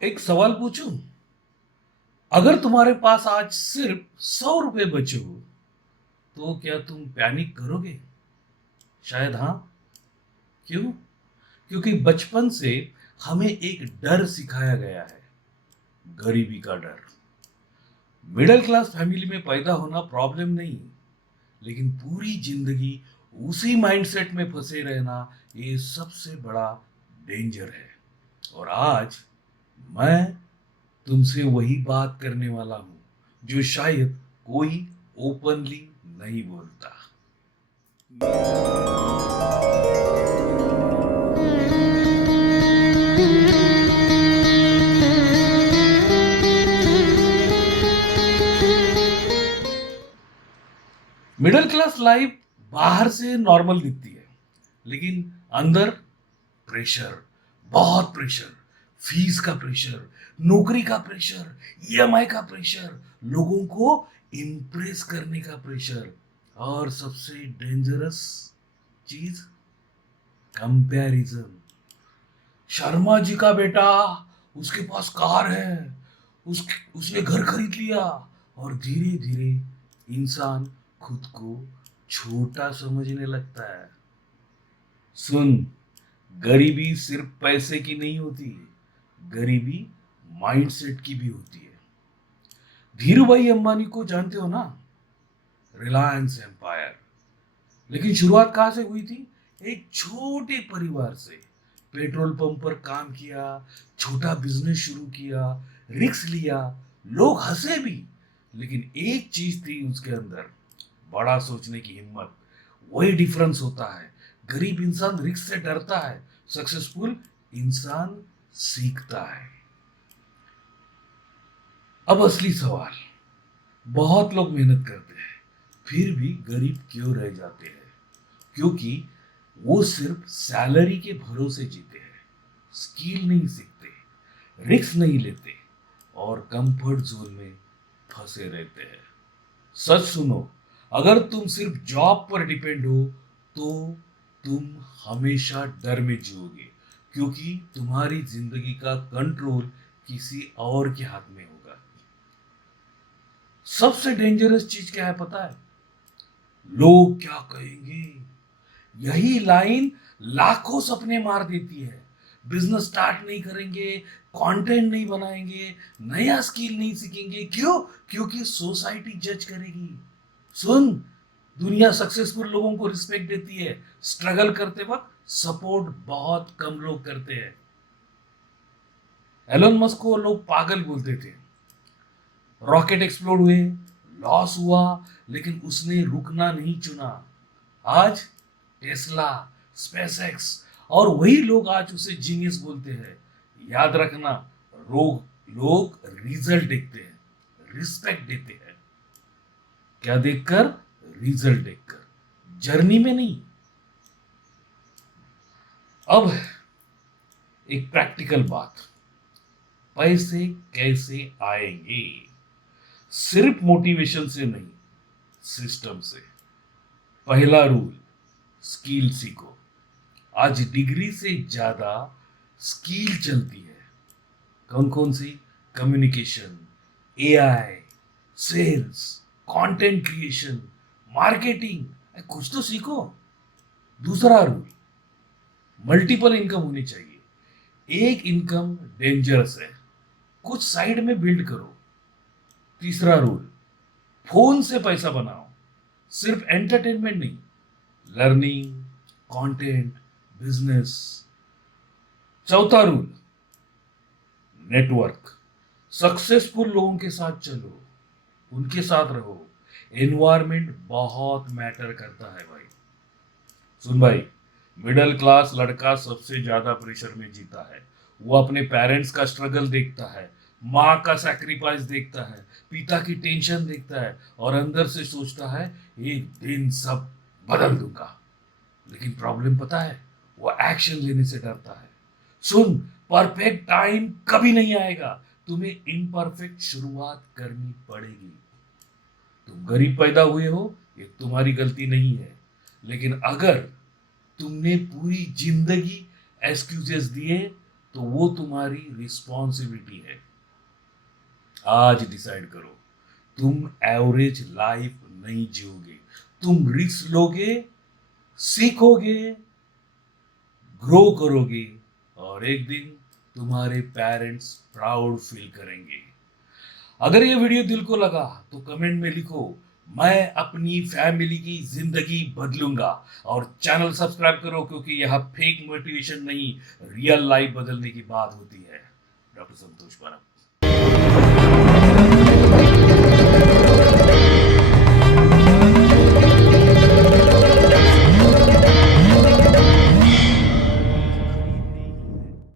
एक सवाल पूछूं? अगर तुम्हारे पास आज सिर्फ 100 रुपए बचे हो तो क्या तुम पैनिक करोगे? शायद हाँ। क्यों? क्योंकि बचपन से हमें एक डर सिखाया गया है, गरीबी का डर। मिडिल क्लास फैमिली में पैदा होना प्रॉब्लम नहीं, लेकिन पूरी जिंदगी उसी माइंडसेट में फंसे रहना ये सबसे बड़ा डेंजर है। और आज मैं तुमसे वही बात करने वाला हूं जो शायद कोई ओपनली नहीं बोलता। मिडिल क्लास लाइफ बाहर से नॉर्मल दिखती है, लेकिन अंदर प्रेशर, बहुत प्रेशर। फीस का प्रेशर, नौकरी का प्रेशर, ईएमआई का प्रेशर, लोगों को इम्प्रेस करने का प्रेशर, और सबसे डेंजरस चीज, कंपैरिजन। शर्मा जी का बेटा, उसके पास कार है, उसने घर खरीद लिया, और धीरे धीरे इंसान खुद को छोटा समझने लगता है। सुन, गरीबी सिर्फ पैसे की नहीं होती, गरीबी माइंडसेट की भी होती है। धीरूभाई अंबानी को जानते हो ना? रिलायंस एम्पायर। लेकिन शुरुआत कहां से हुई थी? एक छोटे परिवार से। पेट्रोल पंप पर काम किया, छोटा बिजनेस शुरू किया, रिस्क लिया, लोग हंसे भी, लेकिन एक चीज थी उसके अंदर, बड़ा सोचने की हिम्मत। वही डिफरेंस होता है। गरीब इंसान रिस्क से डरता है, सक्सेसफुल इंसान सीखता है। अब असली सवाल, बहुत लोग मेहनत करते हैं फिर भी गरीब क्यों रह जाते हैं? क्योंकि वो सिर्फ सैलरी के भरोसे जीते हैं, स्किल नहीं सीखते, रिस्क नहीं लेते, और कंफर्ट जोन में फंसे रहते हैं। सच सुनो, अगर तुम सिर्फ जॉब पर डिपेंड हो तो तुम हमेशा डर में जियोगे, क्योंकि तुम्हारी जिंदगी का कंट्रोल किसी और के हाथ में होगा। सबसे डेंजरस चीज क्या है पता है? लोग क्या कहेंगे, यही लाइन लाखों सपने मार देती है। बिजनेस स्टार्ट नहीं करेंगे, कंटेंट नहीं बनाएंगे, नया स्किल नहीं सीखेंगे। क्यों? क्योंकि सोसाइटी जज करेगी। सुन, दुनिया सक्सेसफुल लोगों को रिस्पेक्ट देती है, स्ट्रगल करते वक्त सपोर्ट बहुत कम लोग करते हैं। एलोन मस्क को लोग पागल बोलते थे, रॉकेट एक्सप्लोड हुए, लॉस हुआ, लेकिन उसने रुकना नहीं चुना। आज टेस्ला, स्पेसएक्स, और वही लोग आज उसे जीनियस बोलते हैं। याद रखना, लोग रिजल्ट देखते हैं, रिस्पेक्ट देते हैं। क्या देखकर? रिजल्ट देखकर, जर्नी में नहीं। अब एक प्रैक्टिकल बात, पैसे कैसे आएंगे? सिर्फ मोटिवेशन से नहीं, सिस्टम से। पहला रूल, स्किल सीखो। आज डिग्री से ज्यादा स्किल चलती है। कौन कौन सी? Communication, AI, sales, content creation, marketing, कुछ तो सीखो। दूसरा रूल, मल्टीपल इनकम होनी चाहिए। एक इनकम डेंजरस है, कुछ साइड में बिल्ड करो। तीसरा रूल, फोन से पैसा बनाओ, सिर्फ एंटरटेनमेंट नहीं, लर्निंग, कंटेंट, बिजनेस। चौथा रूल, नेटवर्क। सक्सेसफुल लोगों के साथ चलो, उनके साथ रहो। एनवायरमेंट बहुत मैटर करता है भाई। सुन भाई, मिडिल क्लास लड़का सबसे ज्यादा प्रेशर में जीता है। वो अपने पेरेंट्स का स्ट्रगल देखता है, माँ का सैक्रिफाइस देखता है, पिता की टेंशन देखता है, और अंदर से सोचता है एक दिन सब बदल दूंगा। लेकिन प्रॉब्लम पता है, वो एक्शन लेने से डरता है। सुन, परफेक्ट टाइम कभी नहीं आएगा, तुम्हें इम्परफेक्ट शुरुआत करनी पड़ेगी। तुम गरीब पैदा हुए हो, ये तुम्हारी गलती नहीं है, लेकिन अगर तुमने पूरी जिंदगी एक्सक्यूजेस दिए तो वो तुम्हारी रिस्पॉन्सिबिलिटी है। आज डिसाइड करो, तुम एवरेज लाइफ नहीं जियोगे, तुम रिस्क लोगे, सीखोगे, ग्रो करोगे, और एक दिन तुम्हारे पेरेंट्स प्राउड फील करेंगे। अगर ये वीडियो दिल को लगा तो कमेंट में लिखो, मैं अपनी फैमिली की जिंदगी बदलूंगा, और चैनल सब्सक्राइब करो, क्योंकि यह फेक मोटिवेशन नहीं, रियल लाइफ बदलने की बात होती है। डॉक्टर संतोष परब।